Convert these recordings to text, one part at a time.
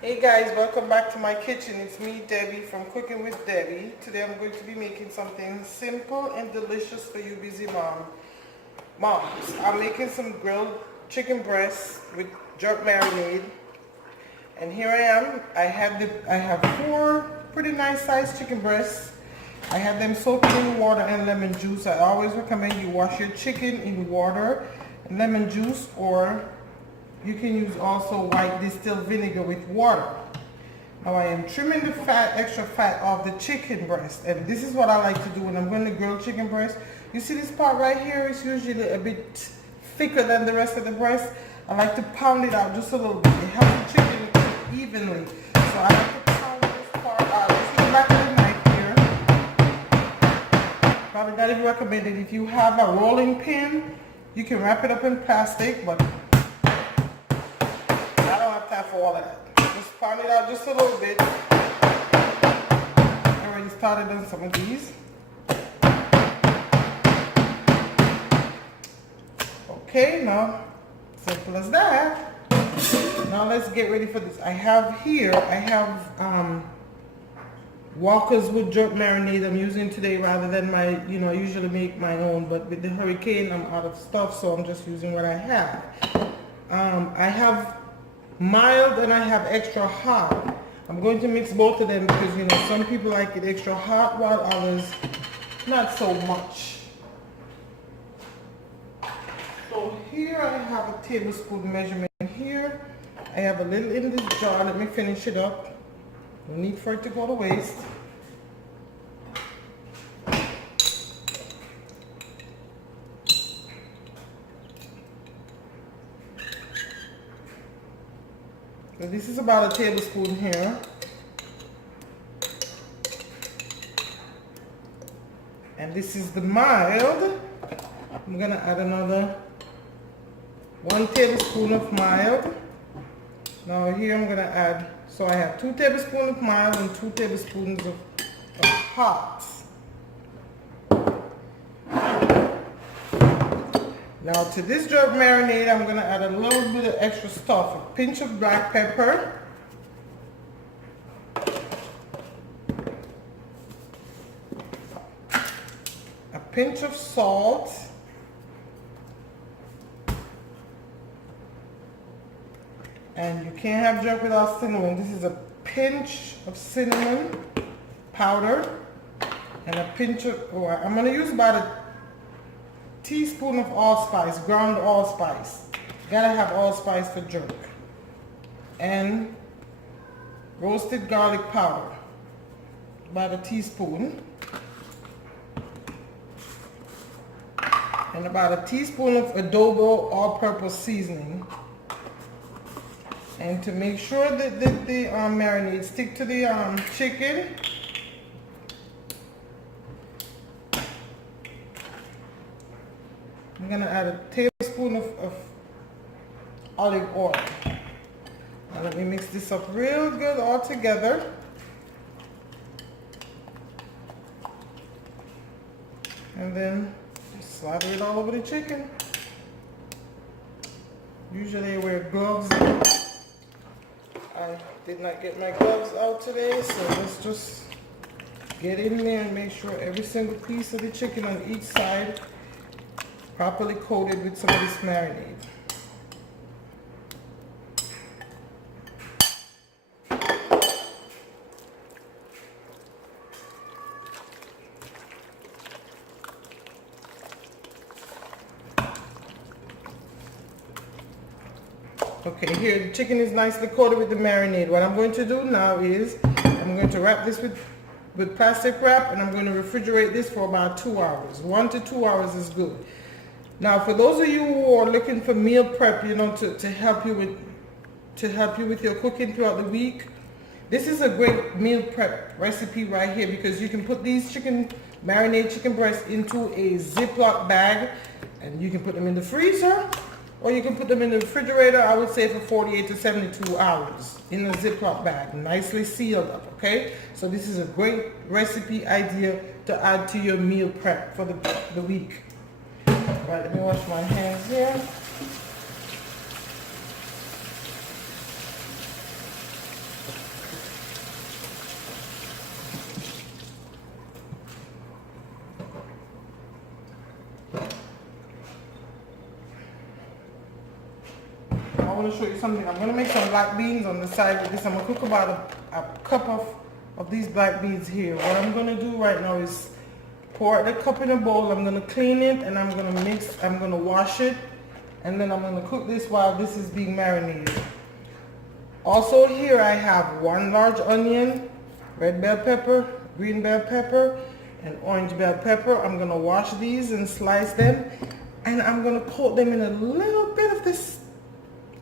Hey guys, welcome back to my kitchen. It's me, Debbie, from Cooking with Debbie. Today I'm going to be making something simple and delicious for you busy moms. I'm making some grilled chicken breasts with jerk marinade. And here I am. I have 4 pretty nice sized chicken breasts. I have them soaked in water and lemon juice. I always recommend you wash your chicken in water and lemon juice, or you can use also white distilled vinegar with water. Now I am trimming the extra fat off the chicken breast, and this is what I like to do when I'm going to grill chicken breast. You see this part right here is usually a bit thicker than the rest of the breast. I like to pound it out just a little bit. It helps the chicken cook evenly. So I like to pound this part out. This is the back of the knife here. Probably not even recommended. If you have a rolling pin, you can wrap it up in plastic, but for all of that. Just pound it out just a little bit. I already started on some of these. Okay, now simple as that. Now let's get ready for this. I have Walker's wood jerk marinade I'm using today rather than my, I usually make my own, but with the hurricane I'm out of stuff, so I'm just using what I have. I have mild and I have extra hot. I'm going to mix both of them because some people like it extra hot while others not so much. So here I have a tablespoon measurement here. I have a little in this jar. Let me finish it up. No need for it to go to waste. So this is about a tablespoon here. And this is the mild. I'm going to add another 1 tablespoon of mild. Now here I'm going to add, so I have 2 tablespoons of mild and 2 tablespoons of hot. Now to this jerk marinade, I'm going to add a little bit of extra stuff. A pinch of black pepper. A pinch of salt. And you can't have jerk without cinnamon. This is a pinch of cinnamon powder. And a pinch of, I'm going to use about a teaspoon of allspice, ground allspice. Gotta have allspice for jerk. And roasted garlic powder, about a teaspoon. And about a teaspoon of adobo all-purpose seasoning. And to make sure that the marinade stick to the chicken, I'm going to add a tablespoon of olive oil. Now let me mix this up real good all together. And then slather it all over the chicken. Usually I wear gloves. I did not get my gloves out today, so let's just get in there and make sure every single piece of the chicken on each side properly coated with some of this marinade. Okay, here the chicken is nicely coated with the marinade. What I'm going to do now is I'm going to wrap this with plastic wrap, and I'm going to refrigerate this for about 2 hours. 1 to 2 hours is good. Now, for those of you who are looking for meal prep, to help you with your cooking throughout the week, this is a great meal prep recipe right here, because you can put these marinade chicken breasts into a Ziploc bag, and you can put them in the freezer, or you can put them in the refrigerator. I would say for 48 to 72 hours in a Ziploc bag, nicely sealed up. Okay, so this is a great recipe idea to add to your meal prep for the week. Right, let me wash my hands here. want to show you something. I'm going to make some black beans on the side with this. I'm going to cook about a cup of these black beans here. What I'm going to do right now is pour the cup in a bowl. I'm going to clean it and I'm going to mix. I'm going to wash it. And then I'm going to cook this while this is being marinated. Also here I have 1 large onion, red bell pepper, green bell pepper, and orange bell pepper. I'm going to wash these and slice them. And I'm going to coat them in a little bit of this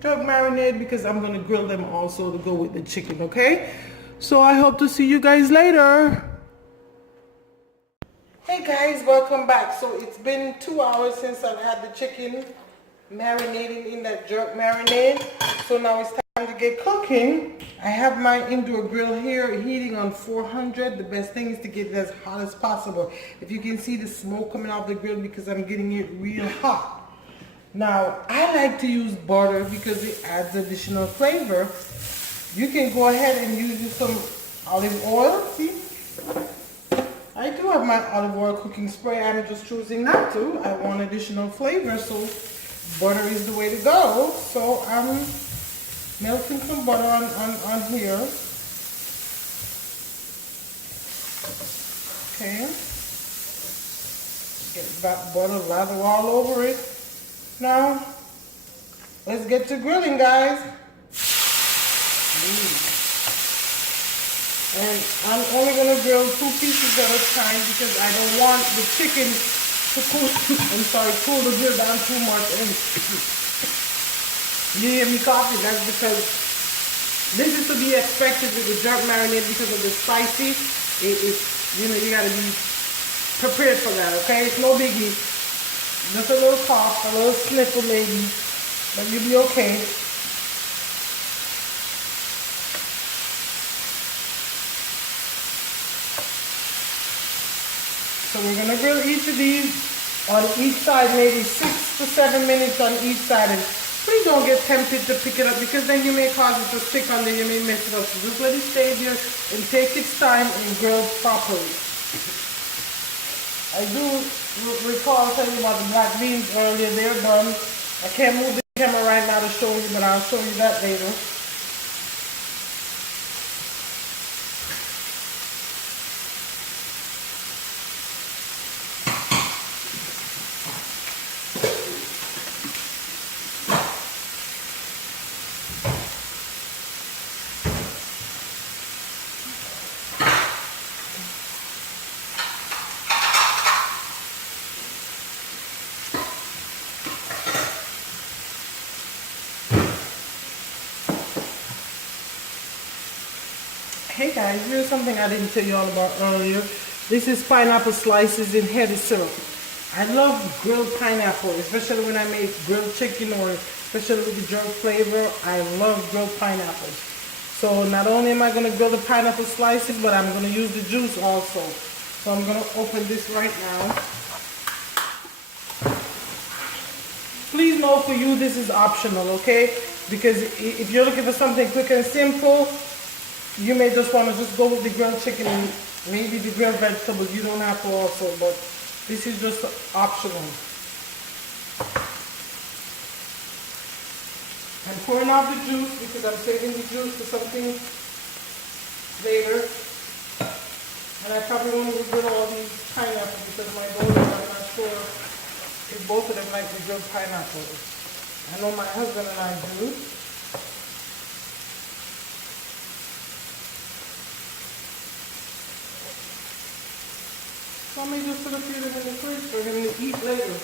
jerk marinade because I'm going to grill them also to go with the chicken, okay? So I hope to see you guys later. Hey guys, welcome back. So it's been 2 hours since I've had the chicken marinating in that jerk marinade. So now it's time to get cooking. I have my indoor grill here heating on 400. The best thing is to get it as hot as possible. If you can see the smoke coming off the grill because I'm getting it real hot. Now I like to use butter because it adds additional flavor. You can go ahead and use some olive oil. See, I do have my olive oil cooking spray. I'm just choosing not to. I want additional flavor, so butter is the way to go. So I'm melting some butter on here. Okay. Get that butter lather all over it. Now, let's get to grilling, guys. And I'm only going to grill 2 pieces at a time because I don't want the chicken to cool, cool the grill down too much. And you hear me coughing? That's because this is to be expected with the jerk marinade because of the spicy. It is, you know, you got to be prepared for that, okay? It's no biggie. Just a little cough, a little sniffle maybe, but you'll be okay. So we're going to grill each of these on each side, maybe 6 to 7 minutes on each side. And please don't get tempted to pick it up because then you may cause it to stick on there, you may mess it up. So just let it stay there and take its time and grill properly. I do recall telling you about the black beans earlier. They're done. I can't move the camera right now to show you, but I'll show you that later. Hey guys, here's something I didn't tell you all about earlier. This is pineapple slices in heavy syrup. I love grilled pineapple, especially when I make grilled chicken or especially with the jerk flavor. I love grilled pineapples. So not only am I going to grill the pineapple slices, but I'm going to use the juice also. So I'm going to open this right now. Please know for you this is optional, okay? Because if you're looking for something quick and simple, you may just want to just go with the grilled chicken and maybe the grilled vegetables. You don't have to also, but this is just optional. I'm pouring out the juice because I'm saving the juice for something later. And I probably won't grill all these pineapples because my daughters, I'm not sure if both of them like the grilled pineapples. I know my husband and I do. So I may just put a few of them in the fridge for him to eat later.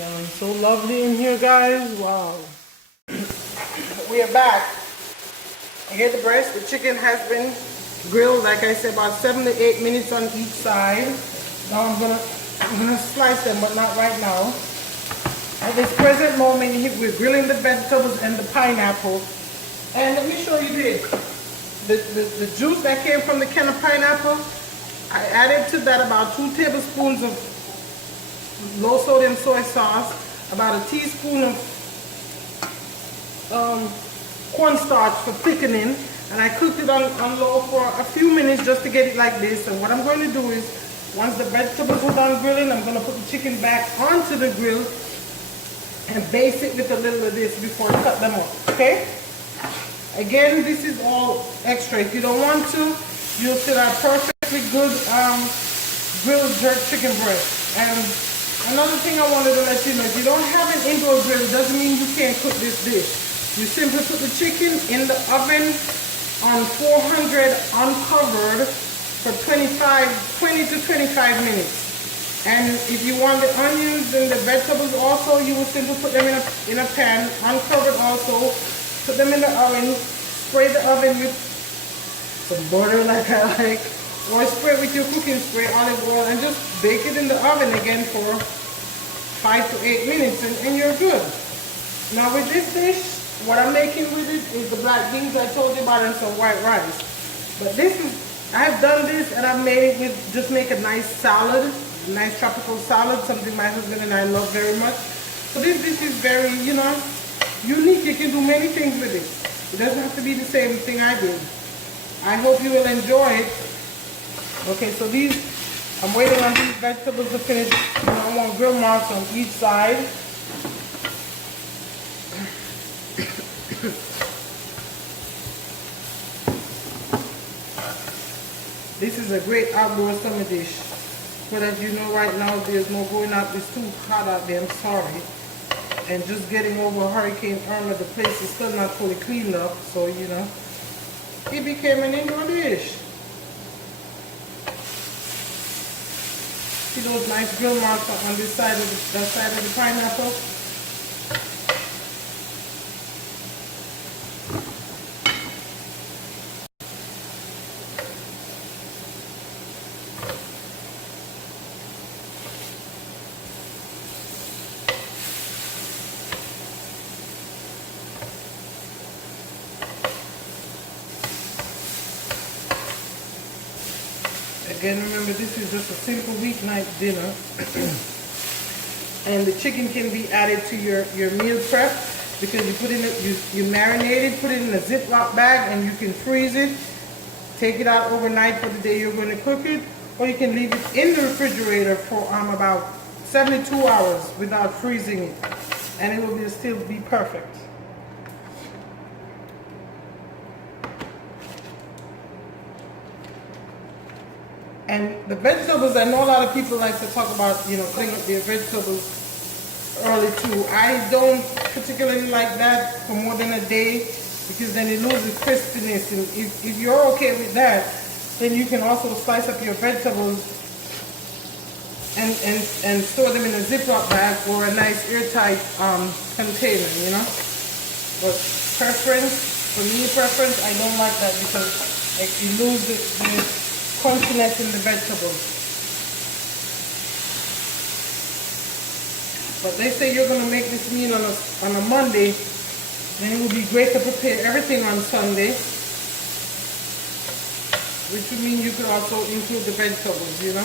Smelling so lovely in here, guys. Wow. We are back. Here's the breast. The chicken has been grilled, like I said, about 7 to 8 minutes on each side. Now I'm gonna slice them, but not right now. At this present moment, we're grilling the vegetables and the pineapple. And let me show you this. The juice that came from the can of pineapple, I added to that about 2 tablespoons of low sodium soy sauce, about a teaspoon of cornstarch for thickening, and I cooked it on low for a few minutes just to get it like this. And what I'm going to do is, once the vegetables are done grilling, I'm going to put the chicken back onto the grill and baste it with a little of this before I cut them up, okay? Again, this is all extra. If you don't want to, you'll still have perfectly good grilled jerk chicken breast. And another thing I wanted to let you know, if you don't have an indoor grill, it doesn't mean you can't cook this dish. You simply put the chicken in the oven on 400 uncovered for 20 to 25 minutes. And if you want the onions and the vegetables also, you will simply put them in a pan, uncovered also, put them in the oven, spray the oven with some butter like I like, or spray it with your cooking spray, olive oil, and just bake it in the oven again for 5 to 8 minutes and you're good. Now with this dish, what I'm making with it is the black beans I told you about and some white rice. But this is, I've done this and I've made it with, just make a nice salad, a nice tropical salad, something my husband and I love very much. So this dish is very, you know, unique. You can do many things with it. It doesn't have to be the same thing I did. I hope you will enjoy it. Okay, so these, I'm waiting on these vegetables to finish. You know, I want grill marks on each side. This is a great outdoor summer dish. But as you know, right now, there's no going out. It's too hot out there, I'm sorry. And just getting over Hurricane Irma, the place is still not fully cleaned up. So, you know, it became an indoor dish. See those nice grill marks on this side of that side of the pineapple? Again, remember, this is just a simple weeknight dinner. And the chicken can be added to your meal prep because you put in it, you marinate it, put it in a Ziploc bag, and you can freeze it. Take it out overnight for the day you're going to cook it, or you can leave it in the refrigerator for about 72 hours without freezing it, and it will still be perfect. And the vegetables, I know a lot of people like to talk about, you know, cutting up their vegetables early too. I don't particularly like that for more than a day because then it loses crispiness. And if you're okay with that, then you can also slice up your vegetables and store them in a Ziploc bag or a nice airtight container, you know. But for me, I don't like that because you lose the crunchiness in the vegetables. But they say you're going to make this meal on a Monday, then it would be great to prepare everything on Sunday, which would mean you could also include the vegetables, you know.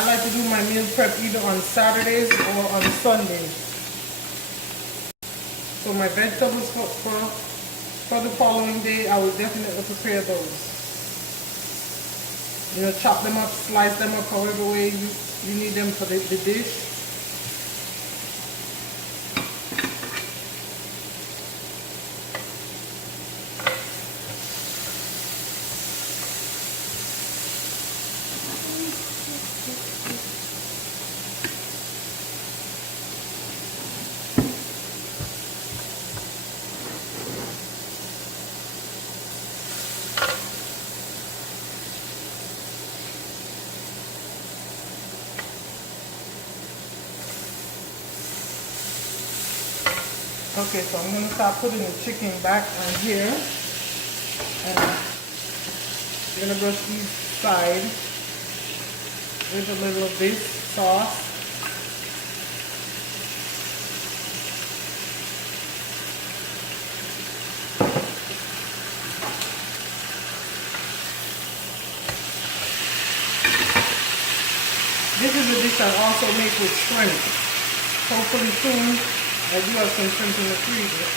I like to do my meal prep either on Saturdays or on Sundays. So my vegetables for the following day, I will definitely prepare those. You know, chop them up, slice them up however way you need them for the dish. Okay, so I'm going to start putting the chicken back on here. And I'm going to brush each side with a little of this sauce. This is a dish I also make with shrimp. Hopefully soon, I do have some shrimp in the freezer.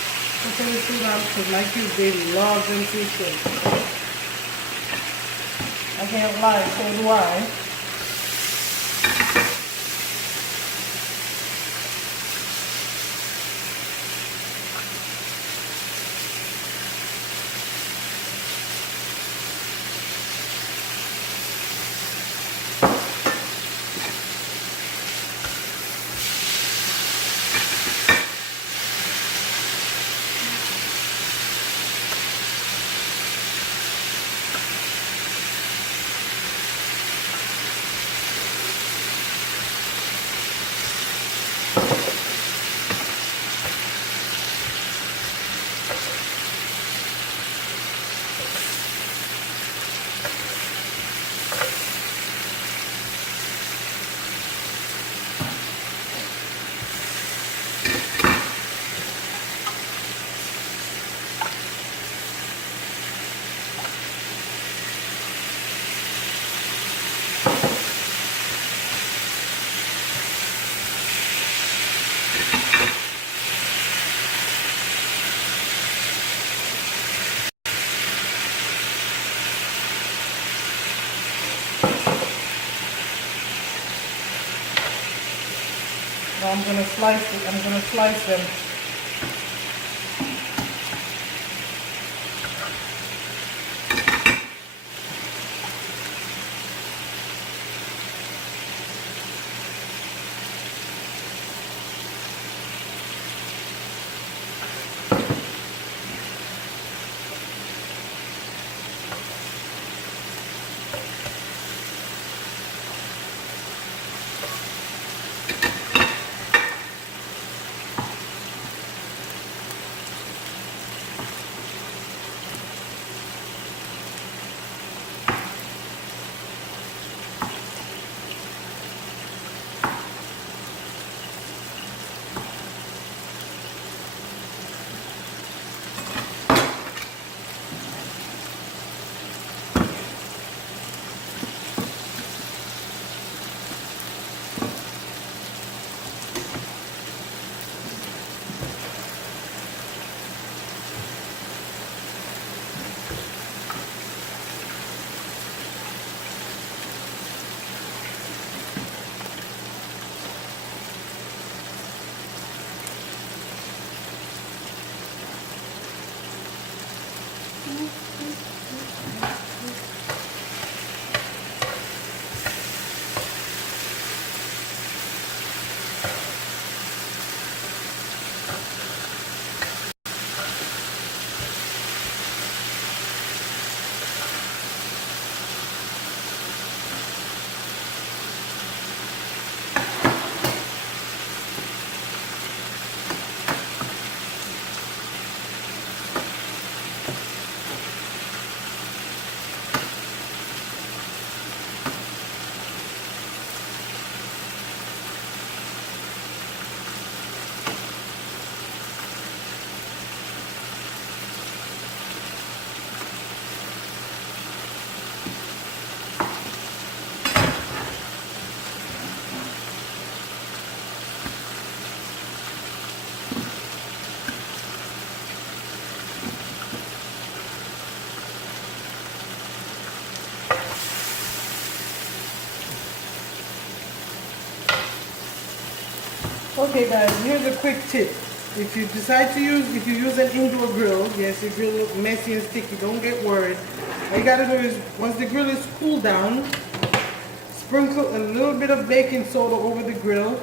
Hopefully soon, because my kids, they love them too shrimp. I can't lie, so do I. Now I'm going to slice it. I'm going to slice them. Okay guys, here's a quick tip. If you decide to if you use an indoor grill, yes, your grill looks messy and sticky, don't get worried. All you gotta do is, once the grill is cooled down, sprinkle a little bit of baking soda over the grill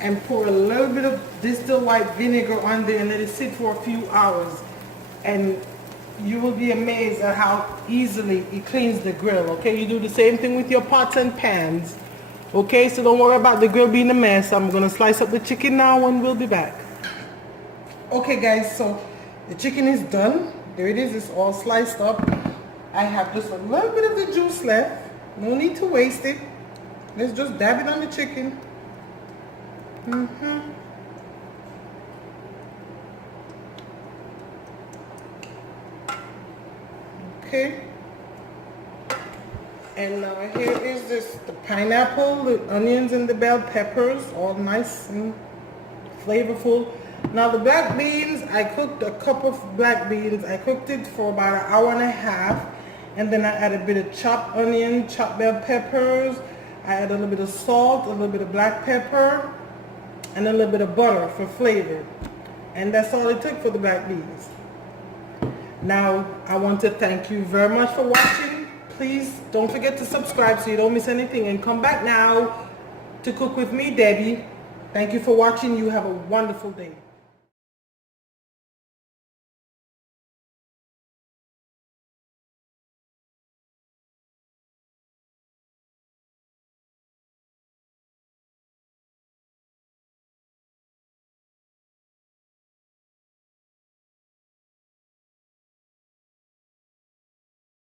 and pour a little bit of distilled white vinegar on there and let it sit for a few hours. And you will be amazed at how easily it cleans the grill, okay? You do the same thing with your pots and pans. Okay, so don't worry about the grill being a mess. I'm going to slice up the chicken now and we'll be back. Okay guys, so the chicken is done. There it is, it's all sliced up. I have just a little bit of the juice left. No need to waste it. Let's just dab it on the chicken. Okay. And now here is the pineapple, the onions and the bell peppers, all nice and flavorful. Now the black beans, I cooked a cup of black beans. I cooked it for about an hour and a half. And then I added a bit of chopped onion, chopped bell peppers. I added a little bit of salt, a little bit of black pepper, and a little bit of butter for flavor. And that's all it took for the black beans. Now, I want to thank you very much for watching. Please don't forget to subscribe so you don't miss anything. And come back now to cook with me, Debbie. Thank you for watching. You have a wonderful day.